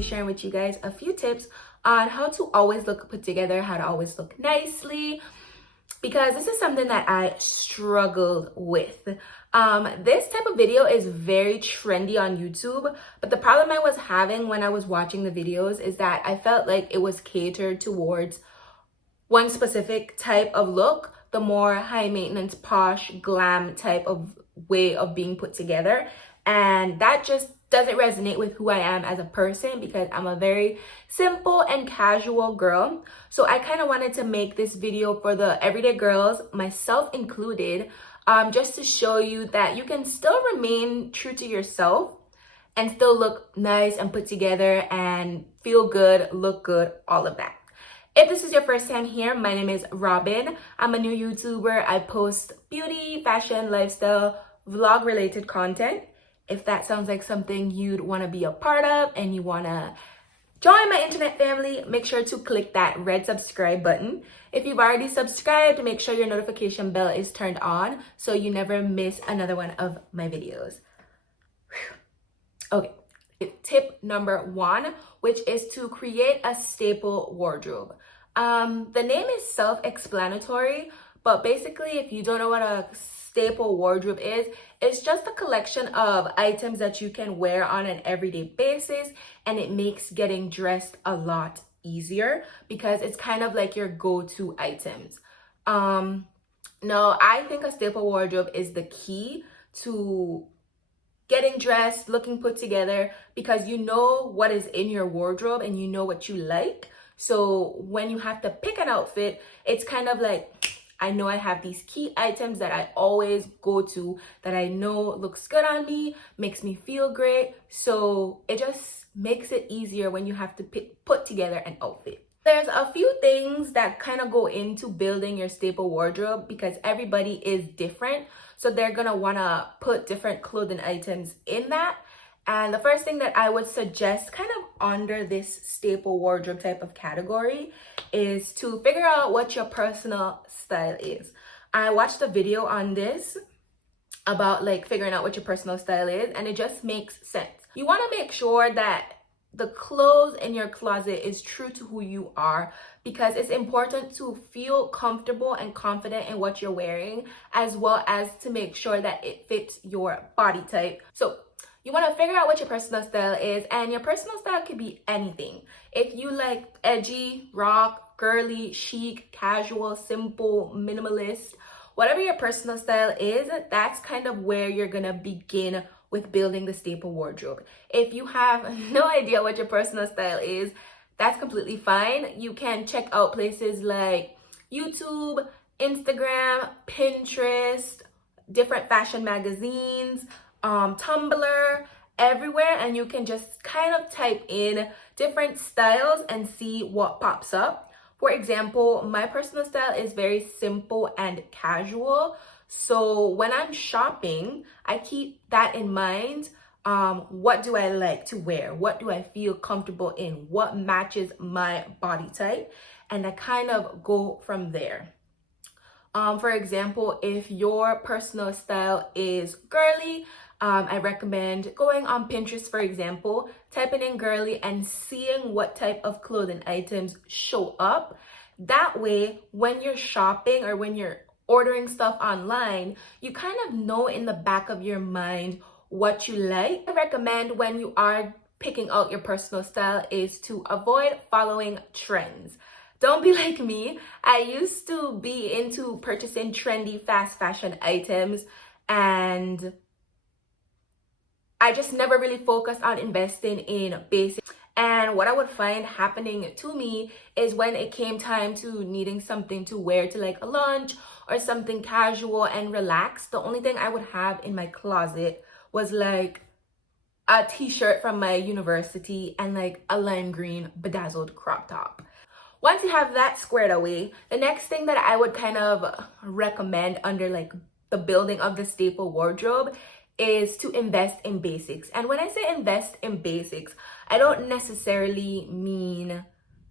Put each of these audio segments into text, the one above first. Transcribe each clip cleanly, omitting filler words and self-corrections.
be sharing with you guys a few tips on how to always look put together, how to always look nicely, because this is something that I struggled with. This type of video is very trendy on YouTube, but the problem I was having when I was watching the videos is that I felt like it was catered towards one specific type of look, the more high maintenance, posh, glam type of way of being put together. And that just doesn't resonate with who I am as a person, because I'm a very simple and casual girl. So I kind of wanted to make this video for the everyday girls, myself included, just to show you that you can still remain true to yourself and still look nice and put together and feel good, look good, all of that. If this is your first time here, my name is Robin. I'm a new YouTuber. I post beauty, fashion, lifestyle, vlog related content. If that sounds like something you'd want to be a part of and you want to join my internet family, make sure to click that red subscribe button. If you've already subscribed, make sure your notification bell is turned on so you never miss another one of my videos. Okay, tip number 1, which is to create a staple wardrobe. The name is self-explanatory, but basically if you don't know what a staple wardrobe is, it's just a collection of items that you can wear on an everyday basis, and it makes getting dressed a lot easier because it's kind of like your go-to items. No, I think a staple wardrobe is the key to getting dressed, looking put together, because you know what is in your wardrobe and you know what you like. So when you have to pick an outfit, it's kind of like, I know I have these key items that I always go to that I know looks good on me, makes me feel great. So it just makes it easier when you have to put together an outfit. There's a few things that kind of go into building your staple wardrobe because everybody is different. So they're gonna wanna put different clothing items in that. And the first thing that I would suggest kind of under this staple wardrobe type of category is to figure out what your personal style is. I watched a video on this about like figuring out what your personal style is, and it just makes sense. You want to make sure that the clothes in your closet is true to who you are, because it's important to feel comfortable and confident in what you're wearing, as well as to make sure that it fits your body type. So you want to figure out what your personal style is, and your personal style could be anything. If you like edgy, rock, girly, chic, casual, simple, minimalist, whatever your personal style is, that's kind of where you're gonna begin with building the staple wardrobe. If you have no idea what your personal style is, that's completely fine. You can check out places like YouTube, Instagram, Pinterest, different fashion magazines, Tumblr, everywhere, and you can just kind of type in different styles and see what pops up. For example, my personal style is very simple and casual. So when I'm shopping, I keep that in mind. What do I like to wear? What do I feel comfortable in? What matches my body type? And I kind of go from there. For example, if your personal style is girly, I recommend going on Pinterest, for example, typing in girly and seeing what type of clothing items show up. That way, when you're shopping or when you're ordering stuff online, you kind of know in the back of your mind what you like. I recommend when you are picking out your personal style is to avoid following trends. Don't be like me. I used to be into purchasing trendy fast fashion items, and I just never really focused on investing in basics. And what I would find happening to me is when it came time to needing something to wear to like a lunch or something casual and relaxed, the only thing I would have in my closet was like a t-shirt from my university and like a lime green bedazzled crop top. Once you have that squared away, the next thing that I would kind of recommend under like the building of the staple wardrobe is to invest in basics. And when I say invest in basics, I don't necessarily mean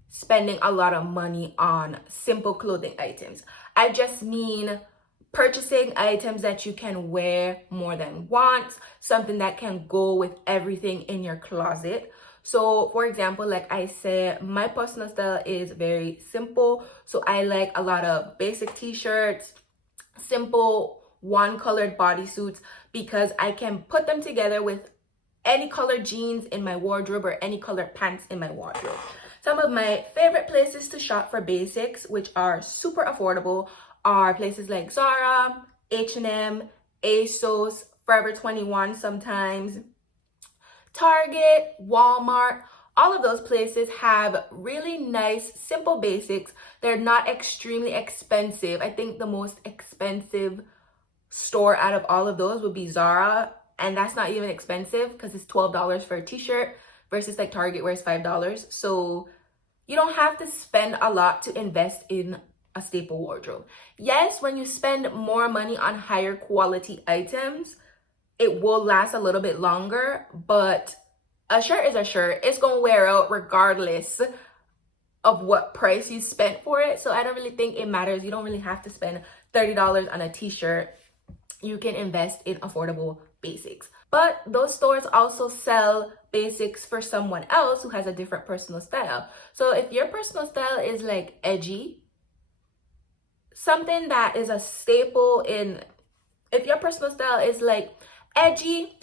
spending a lot of money on simple clothing items. I just mean purchasing items that you can wear more than once, something that can go with everything in your closet. So for example, like I said, my personal style is very simple. So I like a lot of basic t-shirts, simple one colored bodysuits, because I can put them together with any colored jeans in my wardrobe or any colored pants in my wardrobe. Some of my favorite places to shop for basics, which are super affordable, are places like Zara, H&M, ASOS, Forever 21 sometimes, Target, Walmart. All of those places have really nice, simple basics. They're not extremely expensive. I think the most expensive store out of all of those would be Zara, and that's not even expensive because it's $12 for a t-shirt versus like Target where it's $5. So you don't have to spend a lot to invest in a staple wardrobe. Yes, when you spend more money on higher quality items, it will last a little bit longer, but a shirt is a shirt. It's gonna wear out regardless of what price you spent for it. So I don't really think it matters. You don't really have to spend $30 on a t-shirt. You can invest in affordable basics. But those stores also sell basics for someone else who has a different personal style. So if your personal style is like edgy, something that is a staple in, if your personal style is like edgy,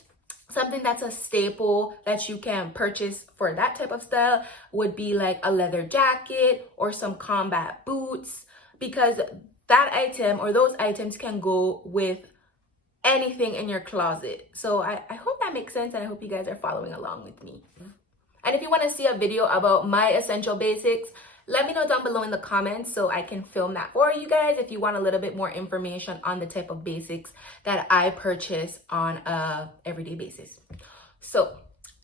something that's a staple that you can purchase for that type of style would be like a leather jacket or some combat boots, because that item or those items can go with anything in your closet. So I hope that makes sense, and I hope you guys are following along with me. And if you want to see a video about my essential basics, let me know down below in the comments so I can film that for you guys if you want a little bit more information on the type of basics that I purchase on a everyday basis. So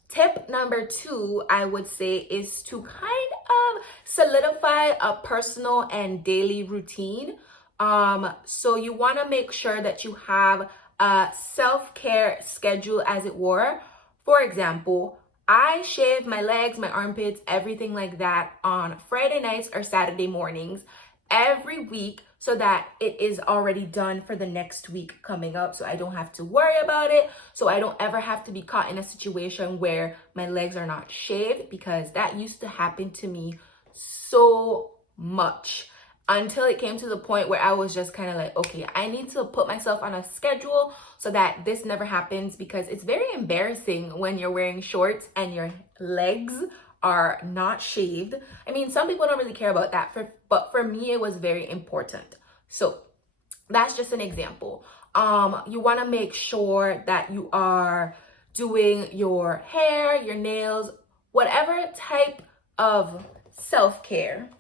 tip number 2, I would say, is to kind of solidify a personal and daily routine. So you want to make sure that you have a self-care schedule, as it were. For example, I shave my legs, my armpits, everything like that on Friday nights or Saturday mornings every week, so that it is already done for the next week coming up, so I don't have to worry about it, so I don't ever have to be caught in a situation where my legs are not shaved, because that used to happen to me so much, until it came to the point where I was just kind of like, okay, I need to put myself on a schedule so that this never happens, because it's very embarrassing when you're wearing shorts and your legs are not shaved. I mean, some people don't really care about that, but for me, it was very important. So that's just an example. You want to make sure that you are doing your hair, your nails, whatever type of self-care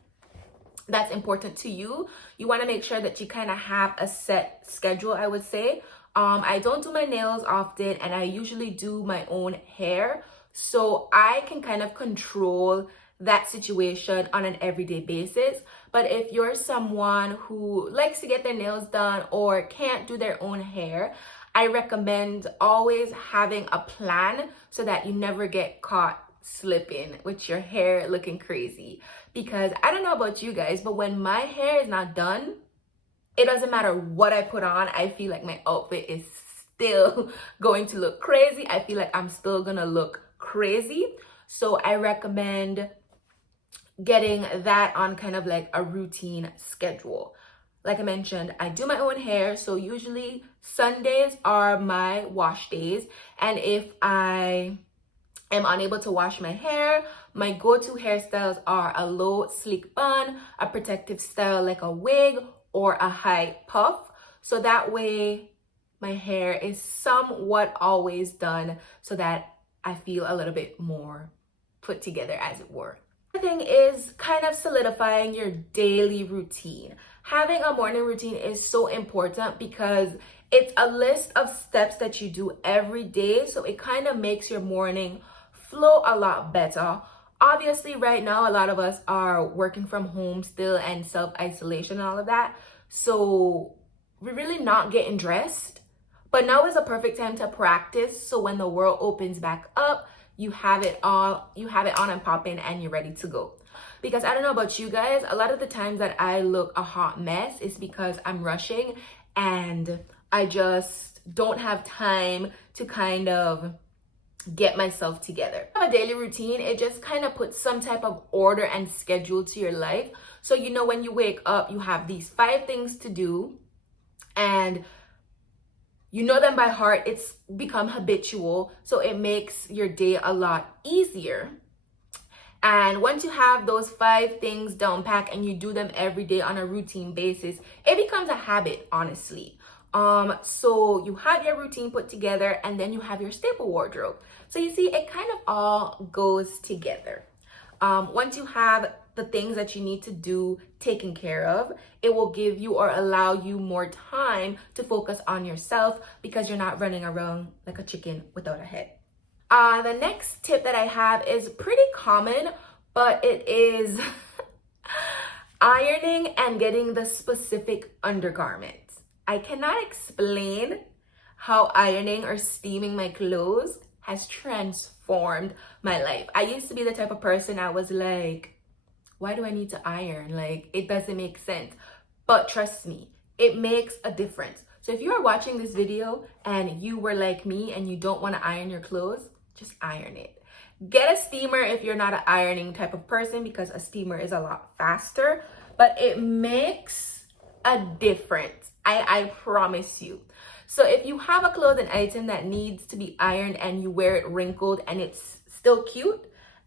that's important to you. You want to make sure that you kind of have a set schedule, I would say. I don't do my nails often, and I usually do my own hair, so I can kind of control that situation on an everyday basis. But if you're someone who likes to get their nails done or can't do their own hair, I recommend always having a plan so that you never get caught slipping with your hair looking crazy. Because I don't know about you guys, but when my hair is not done, it doesn't matter what I put on, I feel like my outfit is still going to look crazy. I feel like I'm still gonna look crazy. So I recommend getting that on kind of like a routine schedule. Like I mentioned, I do my own hair, so usually Sundays are my wash days, and if I am unable to wash my hair, my go-to hairstyles are a low sleek bun, a protective style like a wig, or a high puff. So that way my hair is somewhat always done, so that I feel a little bit more put together, as it were. The thing is kind of solidifying your daily routine. Having a morning routine is so important because it's a list of steps that you do every day, so it kind of makes your morning flow a lot better. Obviously, right now, a lot of us are working from home still and self-isolation and all of that. So we're really not getting dressed. But now is a perfect time to practice. So when the world opens back up, you have it on and popping, and you're ready to go. Because I don't know about you guys, a lot of the times that I look a hot mess is because I'm rushing and I just don't have time to kind of get myself together. A daily routine, it just kind of puts some type of order and schedule to your life. So you know, when you wake up, you have these 5 things to do, and you know them by heart. It's become habitual, so it makes your day a lot easier. And once you have those 5 things down pat and you do them every day on a routine basis, it becomes a habit, honestly. So you have your routine put together, and then you have your staple wardrobe. So you see, it kind of all goes together. Once you have the things that you need to do taken care of, it will give you or allow you more time to focus on yourself, because you're not running around like a chicken without a head. The next tip that I have is pretty common, but it is ironing and getting the specific undergarments. I cannot explain how ironing or steaming my clothes has transformed my life. I used to be the type of person, I was like, why do I need to iron? Like, it doesn't make sense. But trust me, it makes a difference. So if you are watching this video and you were like me and you don't want to iron your clothes, just iron it. Get a steamer if you're not an ironing type of person, because a steamer is a lot faster, but it makes a difference. I promise you. So if you have a clothing item that needs to be ironed and you wear it wrinkled and it's still cute,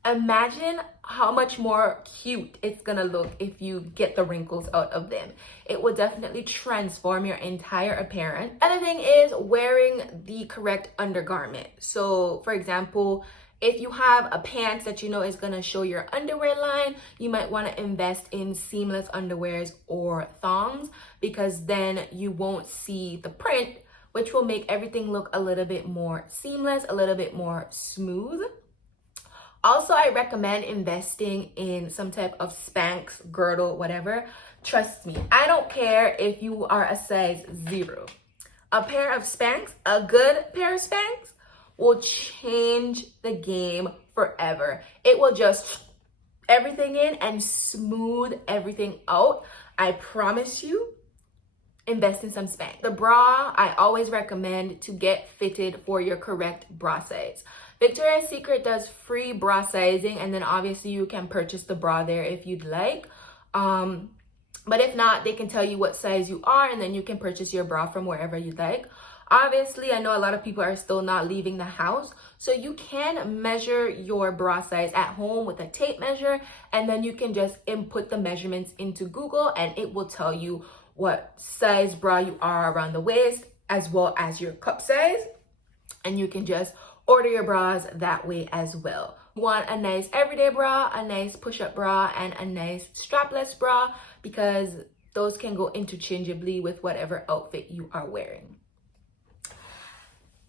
imagine how much more cute it's gonna look if you get the wrinkles out of them. It will definitely transform your entire appearance. Other thing is wearing the correct undergarment. So for example, if you have a pants that you know is gonna show your underwear line, you might want to invest in seamless underwears or thongs, because then you won't see the print, which will make everything look a little bit more seamless, a little bit more smooth. Also, I recommend investing in some type of Spanx, girdle, whatever. Trust me, I don't care if you are a size 0. A pair of Spanx, a good pair of Spanx, will change the game forever. It will just everything in and smooth everything out. I promise you. Invest in some Spanx. The bra, I always recommend to get fitted for your correct bra size. Victoria's Secret does free bra sizing, and then obviously you can purchase the bra there if you'd like. But if not, they can tell you what size you are, and then you can purchase your bra from wherever you'd like. Obviously, I know a lot of people are still not leaving the house, so you can measure your bra size at home with a tape measure, and then you can just input the measurements into Google, and it will tell you what size bra you are around the waist, as well as your cup size, and you can just order your bras that way as well. You want a nice everyday bra, a nice push-up bra, and a nice strapless bra, because those can go interchangeably with whatever outfit you are wearing.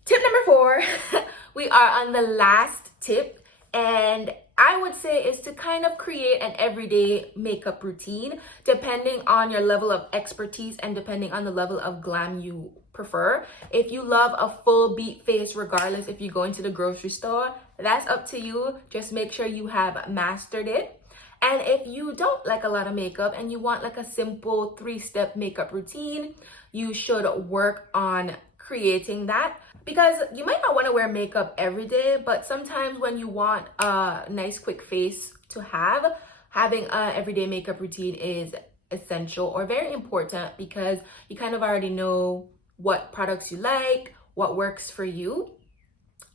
Tip number 4, we are on the last tip, and I would say is to kind of create an everyday makeup routine depending on your level of expertise and depending on the level of glam you prefer. If you love a full beat face, regardless if you go into the grocery store, that's up to you. Just make sure you have mastered it. And if you don't like a lot of makeup and you want like a simple 3-step makeup routine, you should work on creating that, because you might not want to wear makeup every day, but sometimes when you want a nice quick face to have, having a everyday makeup routine is essential or very important, because you kind of already know what products you like, what works for you.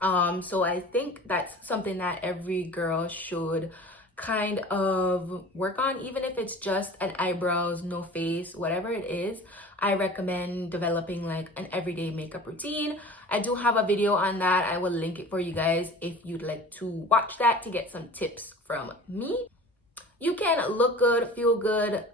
So I think that's something that every girl should kind of work on, even if it's just an eyebrows, no face, whatever it is. I recommend developing like an everyday makeup routine. I do have a video on that. I will link it for you guys if you'd like to watch that to get some tips from me. You can look good, feel good,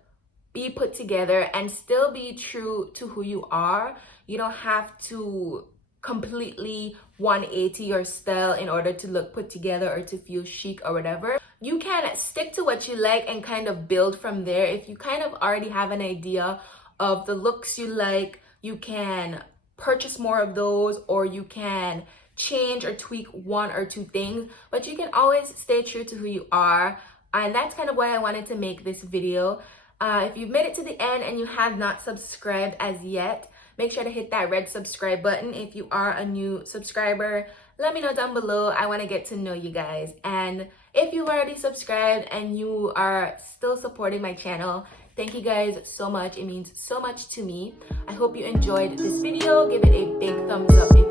be put together, and still be true to who you are. You don't have to completely 180 your style in order to look put together or to feel chic or whatever. You can stick to what you like and kind of build from there. If you kind of already have an idea of the looks you like, you can purchase more of those, or you can change or tweak 1 or 2 things, but you can always stay true to who you are. And that's kind of why I wanted to make this video. If you've made it to the end and you have not subscribed as yet, make sure to hit that red subscribe button. If you are a new subscriber, let me know down below. I want to get to know you guys. And if you've already subscribed and you are still supporting my channel, thank you guys so much. It means so much to me. I hope you enjoyed this video. Give it a big thumbs up if